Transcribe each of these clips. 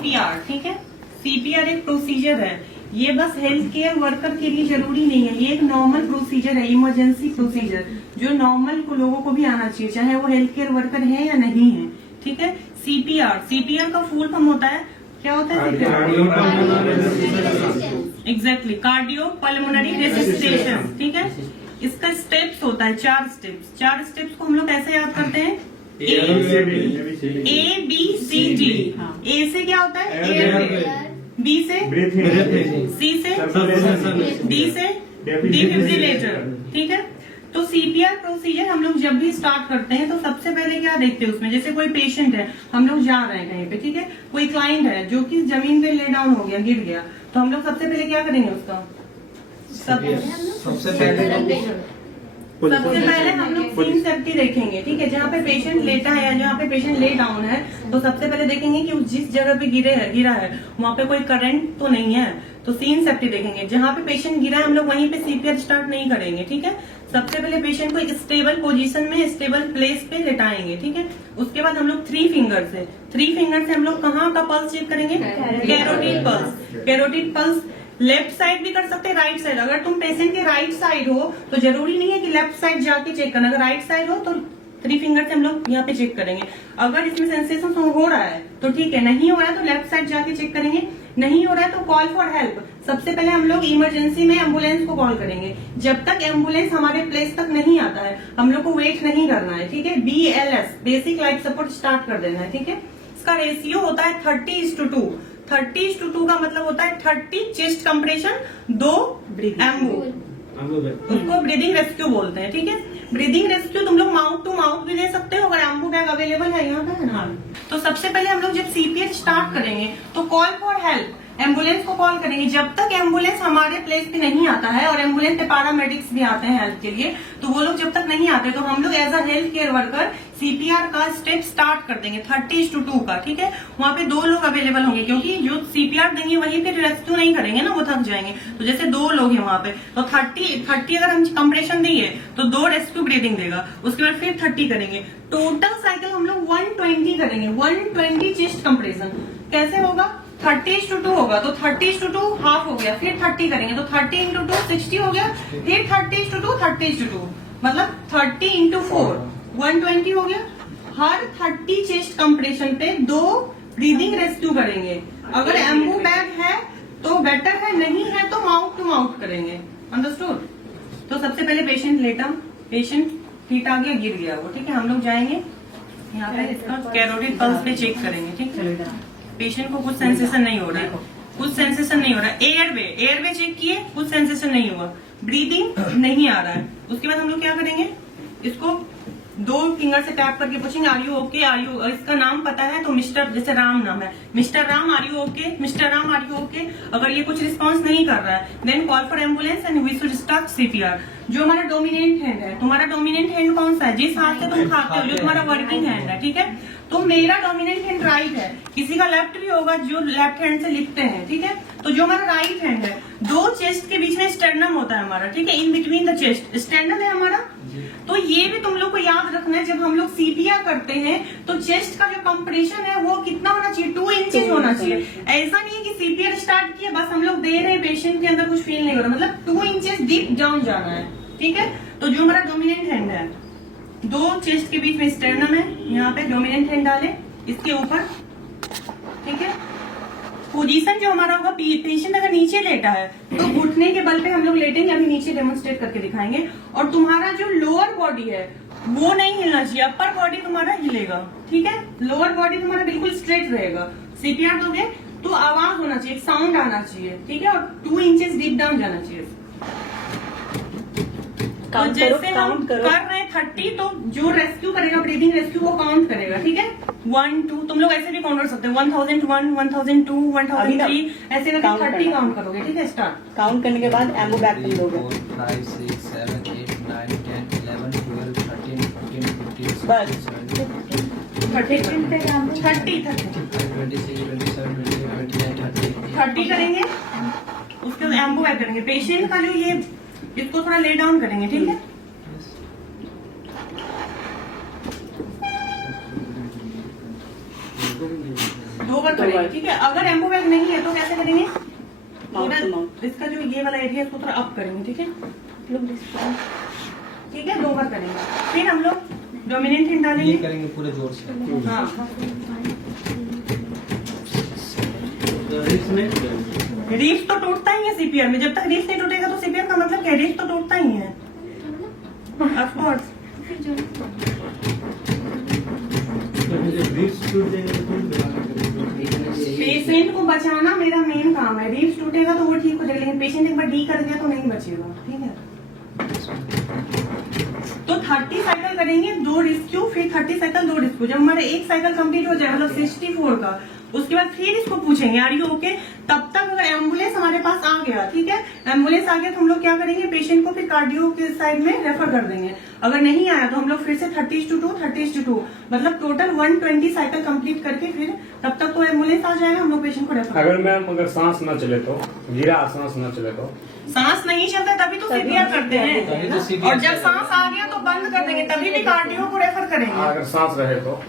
CPR, ठीक है। CPR एक प्रोसीजर है, ये बस हेल्थ केयर वर्कर के लिए जरूरी नहीं है, ये एक नॉर्मल प्रोसीजर है, इमरजेंसी प्रोसीजर जो नॉर्मल को लोगों को भी आना चाहिए, चाहे वो हेल्थ केयर वर्कर है या नहीं है, ठीक है। सीपीआर, सीपीआर का फुल फॉर्म होता है, क्या होता है? एग्जैक्टली, कार्डियो पल्मोनरी रेसिस्टेशन, ठीक है। इसका स्टेप्स होता है 4 स्टेप्स। 4 स्टेप्स को हम लोग कैसे याद करते हैं? A B C D. ए से क्या होता है? एयर। बी से सी से डी से डिफिब्रिलेटर, ठीक है। तो सीपीआर प्रोसीजर हम लोग जब भी स्टार्ट करते हैं तो सबसे पहले क्या देखते हैं उसमें, जैसे कोई पेशेंट है, हम लोग जा रहे हैं कहीं पे, ठीक है, कोई क्लाइंट है जो कि जमीन पे ले डाउन हो गया, गिर गया, तो हम लोग सबसे पहले क्या करेंगे उसका? सबसे पहले हम लोग सीन सेफ्टी देखेंगे, ठीक है। जहाँ पे पेशेंट लेटा है या जहाँ पे पेशेंट ले डाउन है, तो सबसे पहले देखेंगे कि जिस जगह पे गिरा है वहाँ पे कोई करंट तो नहीं है, तो सीन सेफ्टी देखेंगे। जहाँ पे पेशेंट गिरा है हम लोग वहीं पे सीपीआर स्टार्ट नहीं करेंगे, ठीक है। सबसे पहले पेशेंट को एक स्टेबल पोजीशन में, स्टेबल प्लेस पे लेटाएंगे, ठीक है। उसके बाद हम लोग 3 फिंगर से हम लोग कहाँ का पल्स चेक करेंगे? Carotid pulse. Carotid pulse left side भी कर सकते हैं, राइट साइड। अगर तुम पेशेंट के राइट साइड हो तो जरूरी नहीं है कि लेफ्ट साइड जाके चेक करना, अगर राइट साइड हो तो 3 फिंगर से हम लोग यहाँ पे चेक करेंगे। अगर इसमें सेंसेशन हो रहा है तो ठीक है, नहीं हो रहा है तो लेफ्ट साइड जाके चेक करेंगे, नहीं हो रहा है तो कॉल फॉर हेल्प। सबसे पहले हम लोग इमरजेंसी में एम्बुलेंस को कॉल करेंगे। जब तक एम्बुलेंस हमारे प्लेस तक नहीं आता है हम लोग को वेट नहीं करना है, ठीक है। BLS basic life support start कर देना है, ठीक है। इसका रेशियो होता है 30:2। 30:2 का मतलब होता है 30 चेस्ट कंप्रेशन, 2 एम्बू, उसको ब्रीदिंग रेस्क्यू बोलते हैं, ठीक है। ब्रीदिंग रेस्क्यू तुम लोग माउथ टू माउथ भी दे सकते हो, अगर एम्बू बैग अवेलेबल है यहाँ पे ना। तो सबसे पहले हम लोग जब सीपीआर स्टार्ट करेंगे तो कॉल फॉर हेल्प, एम्बुलेंस को कॉल करेंगे। जब तक एम्बुलेंस हमारे प्लेस पे नहीं आता है, और एम्बुलेंस पे पैरामेडिक्स भी आते हैं हेल्प के लिए, तो वो लोग जब तक नहीं आते तो हम लोग as a health care worker CPR का स्टेप स्टार्ट कर देंगे 30:2 का, ठीक है। वहाँ पे 2 लोग अवेलेबल होंगे, क्योंकि जो सीपीआर देंगे वही फिर रेस्क्यू नहीं करेंगे ना, वो थक जाएंगे। तो जैसे 2 लोग हैं वहाँ पे, तो 30 अगर हम कंप्रेशन देंगे तो 2 रेस्क्यू ब्रीदिंग देगा, उसके बाद फिर 30 करेंगे। टोटल साइकिल हम लोग 120 करेंगे, 120 चेस्ट कंप्रेशन। कैसे होगा? 30:2 होगा तो 30:2 हाफ हो गया, फिर 30 करेंगे तो 30 × 2 60 हो गया, फिर 30:2 30:2 मतलब 30 × 4 120 हो गया। हर 30 चेस्ट कंप्रेशन पे 2 ब्रीदिंग रेस्क्यू करेंगे। अगर एम्बू बैग है तो बेटर है, नहीं है तो माउथ टू माउथ करेंगे। अंडरस्टूड? तो सबसे पहले पेशेंट लेटा, पेशेंट हिट आ गया, गिर गया वो, ठीक है। हम लोग जाएंगे यहाँ पे इसका कैरोटिड पल्स पे चेक करेंगे, ठीक है। पेशेंट को कुछ सेंसेशन नहीं हो रहा है, कुछ सेंसेशन नहीं हो रहा है। एयरवे चेक किए, कुछ सेंसेशन नहीं हुआ, ब्रीदिंग नहीं आ रहा है। उसके बाद हम लोग क्या करेंगे, इसको 2 फिंगर से टैप करके पूछेंगे are you okay, are you, इसका नाम पता है तो मिस्टर, जैसे राम नाम है, mister Ram are you okay, mister Ram are you okay. अगर ये कुछ रिस्पॉन्स नहीं कर रहा है then call for ambulance and we should start CPR. जो हमारा डोमिनेंट हैंड है, तुम्हारा डोमिनेंट हैंड कौन सा है? जिस हाथ से तुम खाते हो, जो तुम्हारा वर्किंग हैंड है, ठीक है। तो मेरा डोमिनेंट हैंड राइट है, किसी का लेफ्ट भी होगा जो लेफ्ट हैंड से लिखते हैं, ठीक है। तो जो हमारा राइट हैंड है, 2 चेस्ट के बीच में स्टर्नम होता है हमारा, ठीक है, in between the chest sternum है हमारा। तो ये भी तुम लोग को याद रखना है, जब हम लोग सीपीआर करते हैं तो चेस्ट का जो कंप्रेशन है वो कितना होना चाहिए? 2 इंचेस होना चाहिए। ऐसा नहीं है कि सीपीआर स्टार्ट किया बस हम लोग दे रहे हैं, पेशेंट के अंदर कुछ फील नहीं हो रहा, मतलब 2 इंचेस डीप डाउन जाना है, ठीक है। तो जो हमारा डोमिनेंट हैंड है, 2 चेस्ट के बीच में स्टर्नम है, यहाँ पे डोमिनेंट हैंड डाले इसके ऊपर, ठीक है। पोजीशन जो हमारा होगा, पेशेंट अगर नीचे लेटा है तो घुटने के बल पे हम लोग लेटेंगे, अभी नीचे डेमोन्स्ट्रेट करके दिखाएंगे। और तुम्हारा जो लोअर बॉडी है वो नहीं हिलना चाहिए, अपर बॉडी तुम्हारा हिलेगा, ठीक है। लोअर बॉडी तुम्हारा बिल्कुल स्ट्रेट रहेगा। सीपीआर दोगे तो आवाज होना चाहिए, साउंड आना चाहिए, ठीक है, और 2 इंचेस डीप डाउन जाना चाहिए। तो जैसे हम कर रहे हैं 30, तो जो रेस्क्यू करेगा, ब्रीदिंग रेस्क्यू, वो काउंट करेगा, ठीक है। 1 2 तुम लोग ऐसे भी काउंट कर सकते हो, 1001 1002 1003 ऐसे करके 30 काउंट करोगे, ठीक है। स्टार्ट काउंट करने के बाद एम्बू बैक तुम लोगे 5 6 7 8 9 10 11 12 13 14 15 बस 16 30 करेंगे। उसके बाद एम्बू बैक करेंगे। पेशेंट का जो ये, इसको थोड़ा ले डाउन करेंगे, ठीक है। दो 2 बार करेंगे, ठीक है। अगर एम्बो बैग नहीं है तो कैसे करेंगे, माउथ। इसका जो ये वाला एरिया है इसको थोड़ा अप करेंगे, ठीक है, ठीक है, 2 बार करेंगे। फिर हम लोग डोमिनेंट हिंड ये डालेंगे, करेंगे पूरे जोर से। हाँ, रीफ तो टूटता ही है सीपीआर में, जब तक रीफ नहीं टूटेगा तो सीपीआर का मतलब क्या है, रीफ तो टूटता ही है, ऑफ कोर्स। पेशेंट को बचाना मेरा मेन काम है, रीफ टूटेगा तो वो ठीक हो जाएगा, लेकिन पेशेंट एक बार डी कर गया तो नहीं बचेगा, ठीक है। तो 30 साइकिल करेंगे, 2 रेस्क्यू, फिर 30 साइकिल 2 रेस्क्यू। जब हमारा एक साइकिल कंप्लीट हो जाए मतलब 64 का, उसके बाद फिर इसको पूछेंगे आर यू ओके। तब तक अगर एम्बुलेंस हमारे पास आ गया, ठीक है, एम्बुलेंस आ गया तो हम लोग क्या करेंगे, पेशेंट को फिर कार्डियो के साइड में रेफर कर देंगे। अगर नहीं आया तो हम लोग फिर से 30:2 मतलब टोटल 120 साइकिल कंप्लीट करके फिर तब तक तो एम्बुलेंस आ जाएगा, हम लोग पेशेंट को रेफर। अगर मैम अगर सांस न चले तो, गिरा सांस न चले तो, सांस नहीं चलता तभी तो सीपीआर करते तभी तो हैं, CPR और जब चलेगा। सांस आ गया तो बंद कर देंगे, तभी भी कार्डियो को रेफर करेंगे। अगर सांस रहे तो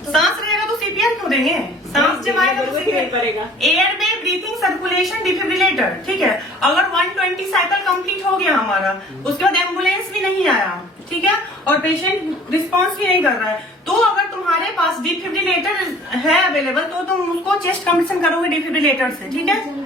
सांस रहेगा तो सीपीआर क्यों देंगे, सांस जब आएगा तो सीपीआर करेगा। एयर में ब्रीथिंग सर्कुलेशन डिफिब्रिलेटर, ठीक है। अगर 120 साइकिल कंप्लीट हो गया हमारा, उसके बाद एम्बुलेंस भी नहीं आया, ठीक है, और पेशेंट रिस्पॉन्स भी नहीं कर रहा है, तो अगर तुम्हारे पास डिफिब्रिलेटर है अवेलेबल तो तुम उसको चेस्ट कंप्रेशन करोगे डिफिब्रिलेटर से, ठीक है।